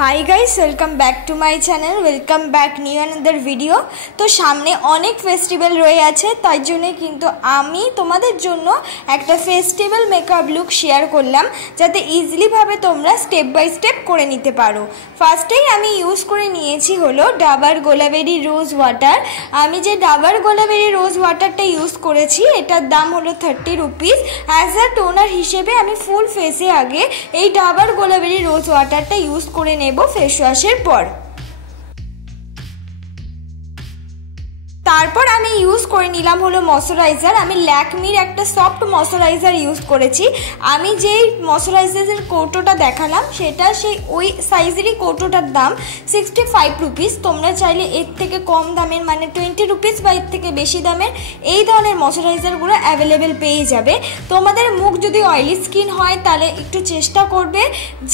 High guys welcome back to my channel welcome back new another video. तो सामने अनेक festival रये आछे ताई जोन्नो किन्तु आमी तोमादेर जोन्नो एकटा फेस्टिवल मेकअप लुक शेयर करलाम जाते इजिली भावे तोमरा स्टेप बाई स्टेप करे निते पारो। फार्स्टेई आमी यूज करे नियेछि हलो डाबर गोलाबेरी रोज वाटार। आमी जे डाबर गोलाबेरी रोज वाटारटा यूज करेछि एटार दाम हलो 30 रुपिस। एज अ टोनार हिसेबे आमी फुल फेसे आगे एई डाबर गोलाबेरी रोज वाटारटा यूज करे नेब फेस वाशेर पर। तारपर आमी यूज करे निलाम हलो मयश्चाराइजार। आमी लैक्मिर एक सफ्ट मयश्चाराइजार यूज करेछि। आमी जे मयश्चाराइजारेर कौटोटा देखालाम सेटा सेई ओई साइजेरই कौटोटार दाम 65 रुपिस। तोमरा चाइले एर थेके कम दामेर माने 20 रुपिस बा एर थेके बेशी दामेर এই ধরনের ময়শ্চারাইজারগুলো अवेलेबल পেয়ে যাবে। তোমাদের মুখ যদি অয়েলি স্কিন হয় তাহলে একটু চেষ্টা করবে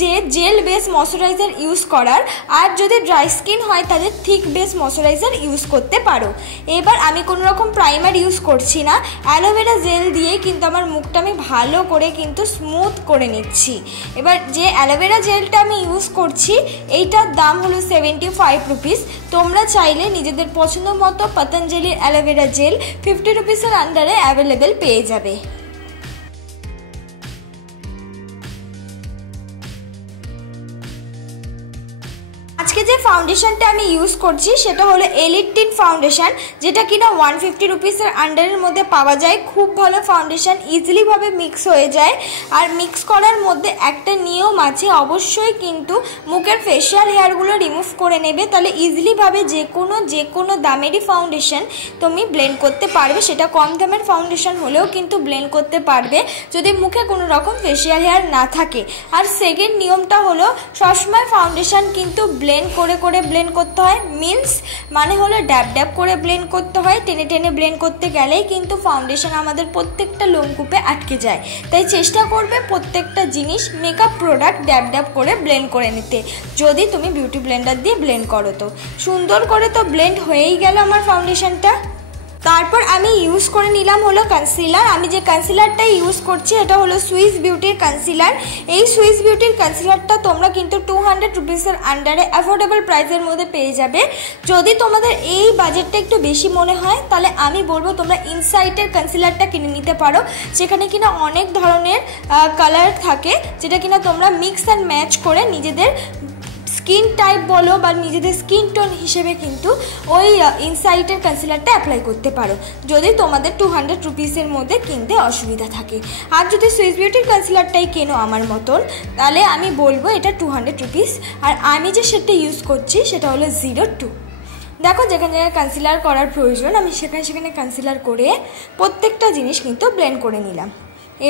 যে জেল বেস ময়শ্চারাইজার ইউজ করার, আর যদি ড্রাই স্কিন হয় তাহলে থিক বেস ময়শ্চারাইজার ইউজ করতে পারো। এবার আমি কোনো রকম প্রাইমার ইউজ করছি না, অ্যালোভেরা জেল দিয়ে কিন্তু আমার মুখটা আমি ভালো করে কিন্তু স্মুথ করে নিচ্ছি। এবার যে অ্যালোভেরা জেলটা আমি ইউজ করছি এইটার দাম হলো 75 রুপিস। তোমরা চাইলে নিজেদের পছন্দ মতো পতঞ্জলির অ্যালোভেরা জেল 50 রুপিসের আন্ডারে অ্যাভেলেবেল পেয়ে যাবে। আজকে যে ফাউন্ডেশনটা আমি ইউজ করছি সেটা হলো এলিট টিন ফাউন্ডেশন, যেটা কিনা 150 রুপিসের আন্ডারের মধ্যে পাওয়া যায়। খুব ভালো ফাউন্ডেশন, ইজিলি ভাবে মিক্স হয়ে যায়। আর মিক্স করার মধ্যে একটা নিয়ম আছে, অবশ্যই কিন্তু মুখের ফেশিয়াল হেয়ারগুলো রিমুভ করে নেবে, তাহলে ইজিলি ভাবে যে কোনো দামেরই ফাউন্ডেশন তুমি ব্লেন্ড করতে পারবে। সেটা কম দামের ফাউন্ডেশন হলেও কিন্তু ব্লেন্ড করতে পারবে যদি মুখে কোনো রকম ফেশিয়াল হেয়ার না থাকে। আর সেকেন্ড নিয়মটা হলো সবসময় ফাউন্ডেশন কিন্তু ব্লেন্ড করে ব্লেন্ড করতে হয়। মিন্স মানে হলো ড্যাব ড্যাব করে ব্লেন্ড করতে হয়। টেনে টেনে ব্লেন্ড করতে গেলেই কিন্তু ফাউন্ডেশন আমাদের প্রত্যেকটা লোমকূপে আটকে যায়। তাই চেষ্টা করবে প্রত্যেকটা জিনিস মেকআপ প্রোডাক্ট ড্যাব ড্যাব করে ব্লেন্ড করে নিতে। যদি তুমি বিউটি ব্লেন্ডার দিয়ে ব্লেন্ড করো তো সুন্দর করে তো ব্লেন্ড হয়েই গেল আমার ফাউন্ডেশনটা। তারপর আমি ইউজ করে নিলাম হলো কনসিলার। আমি যে কনসিলারটা ইউজ করছি এটা হলো সুইস বিউটির কনসিলার। এই সুইস বিউটির কনসিলারটা তোমরা কিন্তু 200 রুপিসের আন্ডারে অ্যাফোর্ডেবল প্রাইসের মধ্যে পেয়ে যাবে। যদি তোমাদের এই বাজেটটা একটু বেশি মনে হয় তাহলে আমি বলবো তোমরা ইনসাইটের কনসিলারটা কিনে নিতে পারো, যেখানে কিনা অনেক ধরনের কালার থাকে, যেটা কিনা তোমরা মিক্স অ্যান্ড ম্যাচ করে নিজেদের স্কিন টাইপ বলো বা নিজেদের স্কিন টোন হিসেবে কিন্তু ওই ইনসাইটের কনসিলারটা অ্যাপ্লাই করতে পারো, যদি তোমাদের 200 রুপিসের মধ্যে কিনতে অসুবিধা থাকে। আর যদি সুইস বিউটির কনসিলারটাই কেনো আমার মতন তাহলে আমি বলবো এটা 200 রুপিস। আর আমি যে সেটা ইউজ করছি সেটা হলো 02। দেখো যেখানে যেখানে কনসিলার করার প্রয়োজন আমি সেখানে কনসিলার করে প্রত্যেকটা জিনিস কিন্তু ব্লেন্ড করে নিলাম।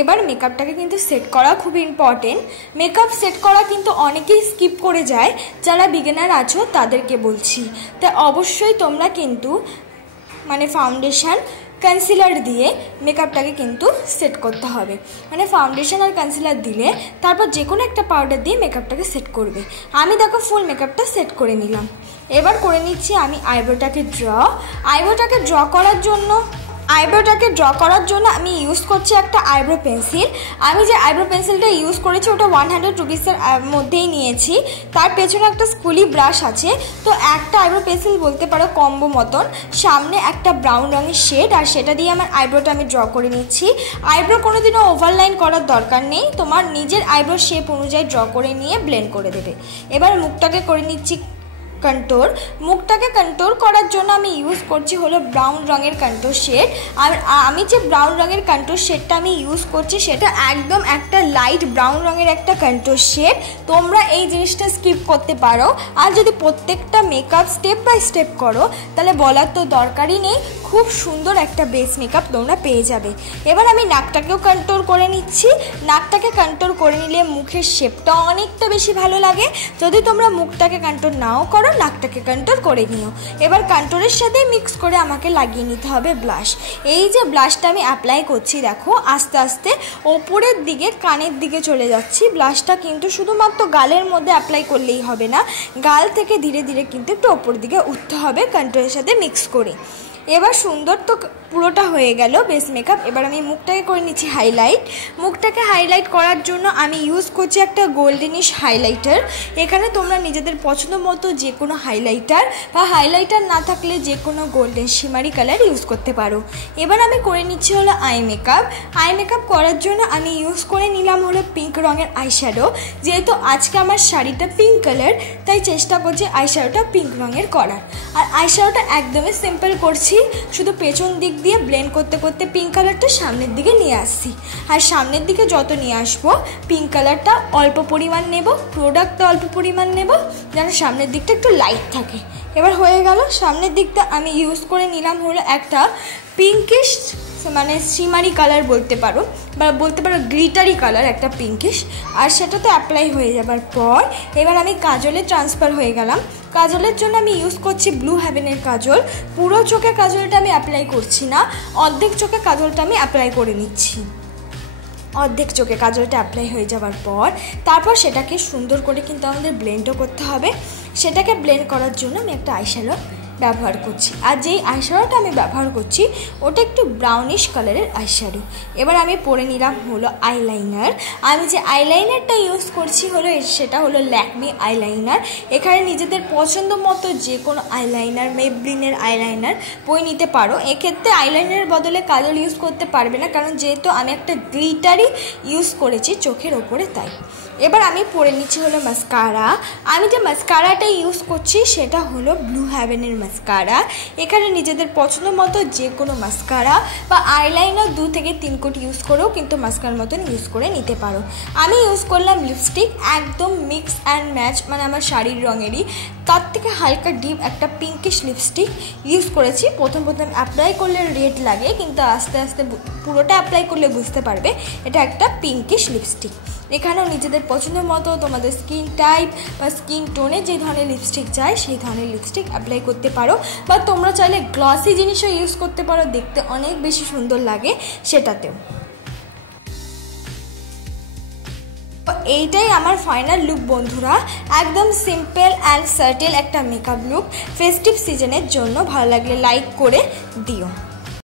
এবার মেকআপটাকে কিন্তু সেট করা খুব ইম্পর্টেন্ট। মেকআপ সেট করা কিন্তু অনেকেই স্কিপ করে যায়, যারা বিগিনার আছো তাদেরকে বলছি। তাই অবশ্যই তোমরা কিন্তু মানে ফাউন্ডেশন কনসিলার দিয়ে মেকআপটাকে কিন্তু সেট করতে হবে। মানে ফাউন্ডেশন আর কনসিলার দিলে তারপর যে কোনো একটা পাউডার দিয়ে মেকআপটাকে সেট করবে। আমি দেখো ফুল মেকআপটা সেট করে নিলাম। এবার করে নিচ্ছি আমি আইব্রোটাকে ড্র করার জন্য আমি ইউজ করছি একটা আইব্রো পেন্সিল। আমি যে আইব্রো পেন্সিলটা ইউজ করেছি ওটা 100 রুপিসের মধ্যেই নিয়েছি। তার পেছনে একটা স্কুলি ব্রাশ আছে, তো একটা আইব্রো পেন্সিল বলতে পারো কম্বো মতন। সামনে একটা ব্রাউন রঙের শেড, আর সেটা দিয়ে আমার আইব্রোটা আমি ড্র করে নিচ্ছি। আইব্রো কোনোদিনও ওভারলাইন করার দরকার নেই, তোমার নিজের আইব্রো শেপ অনুযায়ী ড্র করে নিয়ে ব্লেন্ড করে দেবে। এবার মুখটাকে করে নিচ্ছি কন্ট্রোল। মুখটাকে কন্ট্রোল করার জন্য আমি ইউজ করছি হলো ব্রাউন রঙের কন্ট্রোল শেড। আর আমি যে ব্রাউন রঙের কন্ট্রোল শেডটা আমি ইউজ করছি সেটা একদম একটা লাইট ব্রাউন রঙের একটা কন্ট্রোল শেড। তোমরা এই জিনিসটা স্কিপ করতে পারো। আর যদি প্রত্যেকটা মেকআপ স্টেপ বাই স্টেপ করো তাহলে বলার তো দরকারই নেই, খুব সুন্দর একটা বেস মেকআপ তোমরা পেয়ে যাবে। এবার আমি নাকটাকেও কন্ট্রোল করে নিচ্ছি। নাকটাকে কন্ট্রোল করে নিলে মুখের শেপটা অনেকটা বেশি ভালো লাগে। যদি তোমরা মুখটাকে কন্ট্রোল নাও করো নাকটাকে কন্ট্রোল করে নিও। এবার কন্ট্রোলের সাথে মিক্স করে আমাকে লাগিয়ে নিতে হবে ব্লাশ। এই যে ব্লাশটা আমি অ্যাপ্লাই করছি দেখো আস্তে আস্তে ওপরের দিকে কানের দিকে চলে যাচ্ছি। ব্লাশটা কিন্তু শুধুমাত্র গালের মধ্যে অ্যাপ্লাই করলেই হবে না, গাল থেকে ধীরে ধীরে কিন্তু একটু ওপর দিকে উঠতে হবে কন্ট্রোলের সাথে মিক্স করে। এবার সুন্দর তো পুরোটা হয়ে গেল বেস মেকআপ। এবার আমি মুখটাকে করে নিচ্ছি হাইলাইট। মুখটাকে হাইলাইট করার জন্য আমি ইউজ করছি একটা গোল্ডেনিশ হাইলাইটার। এখানে তোমরা নিজেদের পছন্দ মতো যে কোনো হাইলাইটার বা হাইলাইটার না থাকলে যে কোনো গোল্ডেন শিমারি কালার ইউজ করতে পারো। এবার আমি করে নিচ্ছি হলো আই মেকআপ। আই মেকআপ করার জন্য আমি ইউজ করে নিলাম হলো পিঙ্ক রঙের আইশ্যাডো। যেহেতু আজকে আমার শাড়িটা পিঙ্ক কালার, তাই চেষ্টা করছি আইশ্যাডোটা পিঙ্ক রঙের করার। আর আইশ্যাডোটা একদমই সিম্পল করছি, শুধু পেছন দিক দিয়ে ব্লেন্ড করতে করতে পিঙ্ক কালারটা সামনের দিকে নিয়ে আসছি। আর সামনের দিকে যত নিয়ে আসবো পিঙ্ক কালারটা অল্প পরিমাণ নেব, প্রোডাক্টটা অল্প পরিমাণ নেব, যেন সামনের দিকটা একটু লাইট থাকে। এবার হয়ে গেল। সামনের দিকটা আমি ইউজ করে নিলাম হলো একটা পিঙ্কিশ মানে শিমারি কালার বলতে পারো, বা বলতে পারো গ্লিটারি কালার একটা পিঙ্কিশ। আর সেটা তো অ্যাপ্লাই হয়ে যাবার পর এবার আমি কাজলে ট্রান্সফার হয়ে গেলাম। কাজলের জন্য আমি ইউজ করছি ব্লু হেভেনের কাজল। পুরো চোখে কাজলটা আমি অ্যাপ্লাই করছি না, অর্ধেক চোখে কাজলটা আমি অ্যাপ্লাই করে নিচ্ছি। অর্ধেক চোখে কাজলটা অ্যাপ্লাই হয়ে যাওয়ার পর তারপর সেটাকে সুন্দর করে কিন্তু আমাদের ব্লেন্ডও করতে হবে। সেটাকে ব্লেন্ড করার জন্য আমি একটা আইশ্যাডো ব্যবহার করছি। আর যেই আইশ্যাডোটা আমি ব্যবহার করছি ওটা একটু ব্রাউনিশ কালারের আইশ্যাডো। এবার আমি পরে নিলাম হলো আইলাইনার। আমি যে আইলাইনারটা ইউজ করছি হলো সেটা হলো ল্যাকমি আইলাইনার। এখানে নিজেদের পছন্দ মতো যে কোনো আইলাইনার, মেবলিনের আইলাইনার পরে নিতে পারো। এক্ষেত্রে আইলাইনারের বদলে কাজল ইউজ করতে পারবে না, কারণ যেহেতু আমি একটা গ্লিটারি ইউজ করেছি চোখের ওপরে, তাই। এবার আমি পরে নিচ্ছি হলো মাস্কারা। আমি যে মাস্কারাটা ইউজ করছি সেটা হলো ব্লু হেভেনের মাস্কারা। এখানে নিজেদের পছন্দ মতো যে কোনো মাস্কারা বা আইলাইনার 2 থেকে 3 কোট ইউজ করেও কিন্তু মাস্কারার মতন ইউজ করে নিতে পারো। আমি ইউজ করলাম লিপস্টিক, একদম মিক্স অ্যান্ড ম্যাচ, মানে আমার শাড়ির রঙেরই, তার থেকে হালকা ডিপ একটা পিঙ্কিশ লিপস্টিক ইউজ করেছি। প্রথম অ্যাপ্লাই করলে রেড লাগে, কিন্তু আস্তে আস্তে পুরোটা অ্যাপ্লাই করলে বুঝতে পারবে এটা একটা পিঙ্কিশ লিপস্টিক। এখানেও নিজেদের পছন্দ মতো তোমাদের স্কিন টাইপ বা স্কিন টোনে যে ধরনের লিপস্টিক চাই সেই ধরনের লিপস্টিক অ্যাপ্লাই করতে পারো, বা তোমরা চাইলে গ্লসি জিনিসও ইউজ করতে পারো, দেখতে অনেক বেশি সুন্দর লাগে সেটাতেও। এইটাই আমার ফাইনাল লুক বন্ধুরা, একদম সিম্পল অ্যান্ড সার্টেল একটা মেকআপ লুক। ফেস্টিভ সিজনের জন্য ভালো লাগলে লাইক করে দিও।